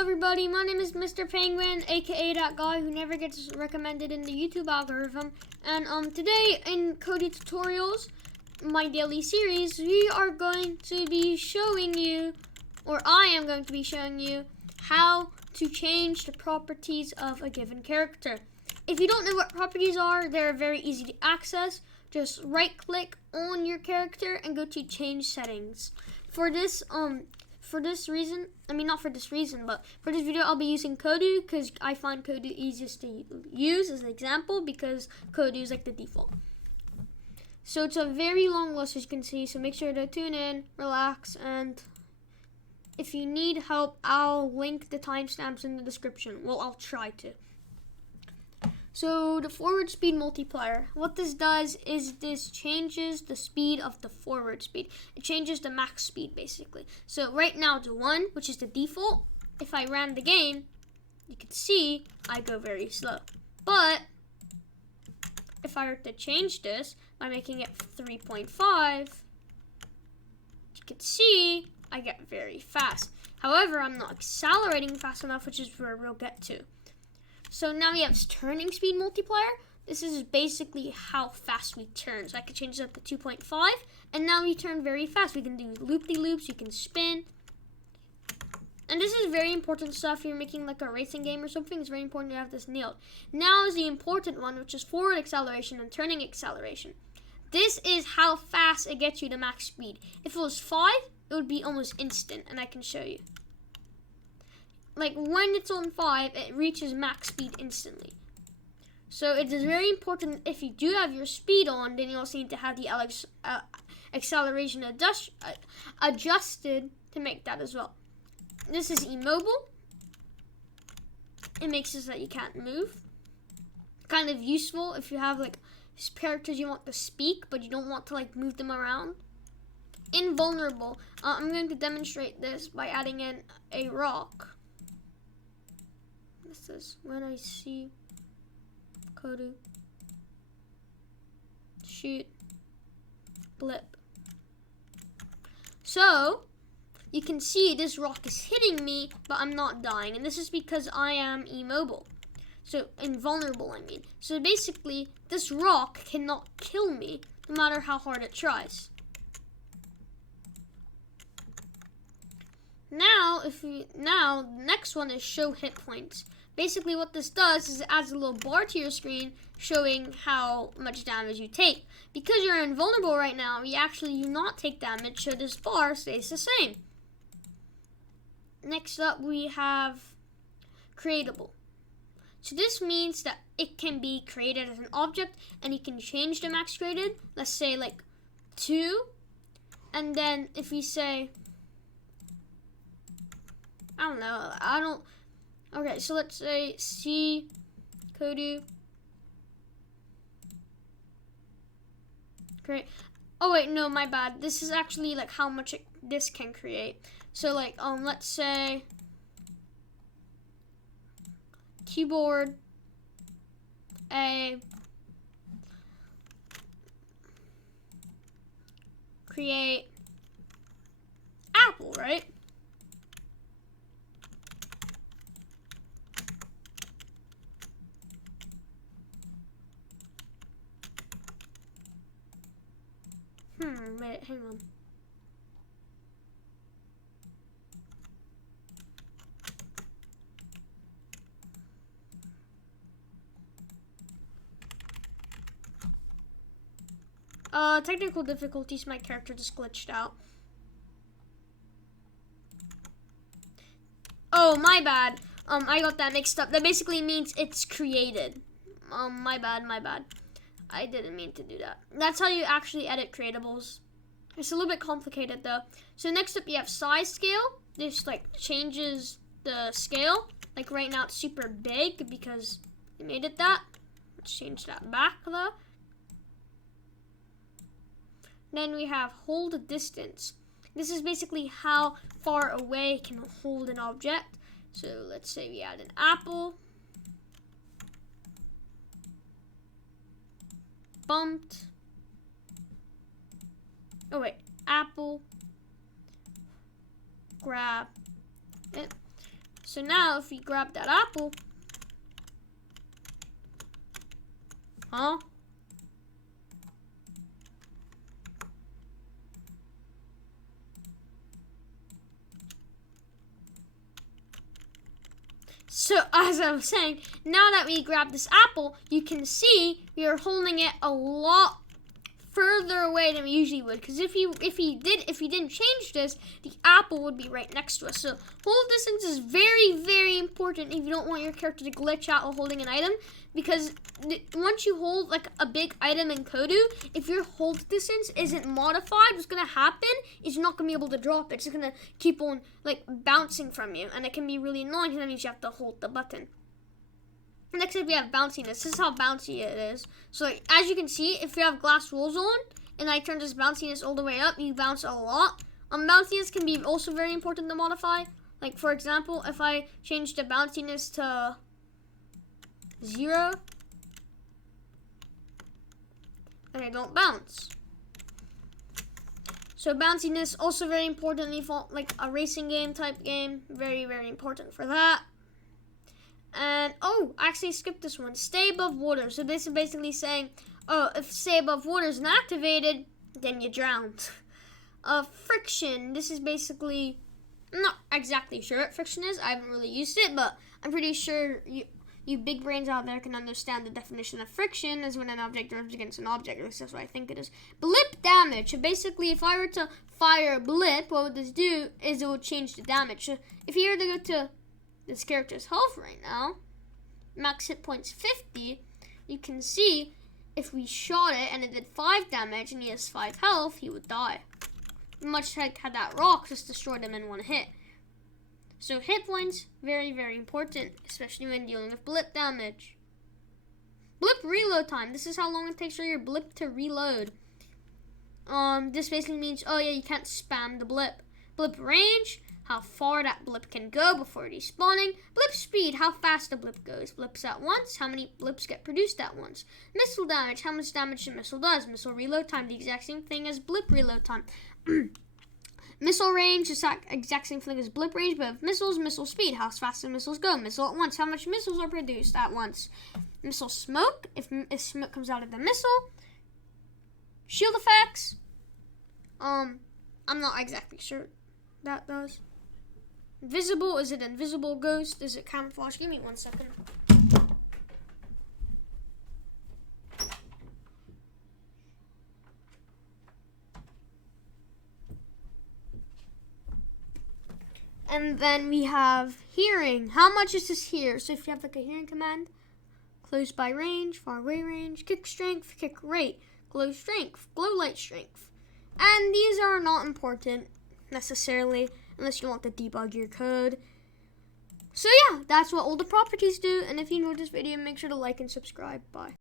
everybody, my name is Mr. Penguin, aka that guy who never gets recommended in the YouTube algorithm. And today in Kodu Tutorials, my daily series, we are going to be showing you, or I am going to be showing you, how to change the properties of a given character. If you don't know what properties are, they're very easy to access. Just right click on your character and go to change settings. For this reason, not for this reason, but for this video I'll be using Kodu because I find Kodu easiest to use as an example because Kodu is like the default. So it's a very long list as you can see, so make sure to tune in, relax, and if you need help, I'll link the timestamps in the description. Well, I'll try to. So the forward speed multiplier, what this does is this changes the speed of the forward speed. It changes the max speed basically. So right now it's 1, which is the default. If I ran the game, you can see I go very slow. But if I were to change this by making it 3.5, you can see I get very fast. However, I'm not accelerating fast enough, which is where we'll get to. So now we have turning speed multiplier. This is basically how fast we turn. So I can change it up to 2.5, and now we turn very fast. We can do loop-de-loops, you can spin. And this is very important stuff if you're making like a racing game or something. It's very important to have this nailed. Now is the important one, which is forward acceleration and turning acceleration. This is how fast it gets you to max speed. If it was 5, it would be almost instant, and I can show you. Like when it's on 5, it reaches max speed instantly. So it is very important if you do have your speed on, then you also need to have the acceleration adjusted to make that as well. This is immobile. It makes it so that you can't move. Kind of useful if you have like characters you want to speak, but you don't want to like move them around. Invulnerable. I'm going to demonstrate this by adding in a rock. This is when I see Kodu shoot blip. So you can see this rock is hitting me, but I'm not dying, and this is because I am immobile. So invulnerable, I mean. So basically, this rock cannot kill me no matter how hard it tries. Now, the next one is show hit points. Basically what this does is it adds a little bar to your screen showing how much damage you take. Because you're invulnerable right now, you actually do not take damage, so this bar stays the same. Next up we have creatable. So this means that it can be created as an object and you can change the max created. Let's say like 2. And then if we say, okay, so let's say C Kodu create. Oh wait, no, my bad. This is actually like how much this can create. So like let's say keyboard A create apple, right? Wait, hang on. Technical difficulties, my character just glitched out. Oh, my bad. I got that mixed up. That basically means it's created. My bad. I didn't mean to do that. That's how you actually edit creatables. It's a little bit complicated though. So next up you have size scale. This like changes the scale. Like right now it's super big because we made it that. Let's change that back though. Then we have hold distance. This is basically how far away it can hold an object. So let's say we add an apple. Bumped. Oh wait, apple. Grab it. So now if we grab that apple, huh? So as I was saying, now that we grab this apple, you can see we are holding it a lot further away than we usually would. Because if we didn't change this, the apple would be right next to us. So hold distance is very, very important if you don't want your character to glitch out while holding an item. Because once you hold like a big item in Kodu, if your hold distance isn't modified, what's gonna happen is you're not gonna be able to drop it. It's gonna keep on like bouncing from you, and it can be really annoying. And that means you have to hold the button. Next up, we have bounciness. This is how bouncy it is. So like, as you can see, if you have glass rules on, and I turn this bounciness all the way up, you bounce a lot. Bounciness can be also very important to modify. Like for example, if I change the bounciness to 0, and I don't bounce. So bounciness also very important if you like a racing game type game. Very, very important for that. And oh, I actually skipped this one. Stay above water. So this is basically saying, oh, if stay above water is not activated, then you drown. Friction. This is basically, I'm not exactly sure what friction is. I haven't really used it, but I'm pretty sure you big brains out there can understand the definition of friction is when an object rubs against an object. That's what I think it is. Blip damage. So basically, if I were to fire a blip, what would this do is it would change the damage. So if you were to go to this character's health right now, max hit points 50, you can see if we shot it and it did 5 damage and he has 5 health, he would die. Much like how that rock just destroyed him in one hit. So hit points, very, very important, especially when dealing with blip damage. Blip reload time. This is how long it takes for your blip to reload. This basically means, oh yeah, you can't spam the blip. Blip range, how far that blip can go before despawning. Blip speed, how fast the blip goes. Blips at once, how many blips get produced at once. Missile damage, how much damage the missile does. Missile reload time, the exact same thing as blip reload time. Missile range, the exact same thing as blip range, but with missiles, missile speed, how fast the missiles go. Missile at once, how much missiles are produced at once. Missile smoke, if smoke comes out of the missile. Shield effects, I'm not exactly sure that does. Invisible, is it invisible ghost? Is it camouflage? Give me 1 second. And then we have hearing. How much is this here? So if you have like a hearing command, close by range, far away range, kick strength, kick rate, glow strength, glow light strength. And these are not important necessarily unless you want to debug your code. So yeah, that's what all the properties do. And if you enjoyed this video, make sure to like and subscribe. Bye.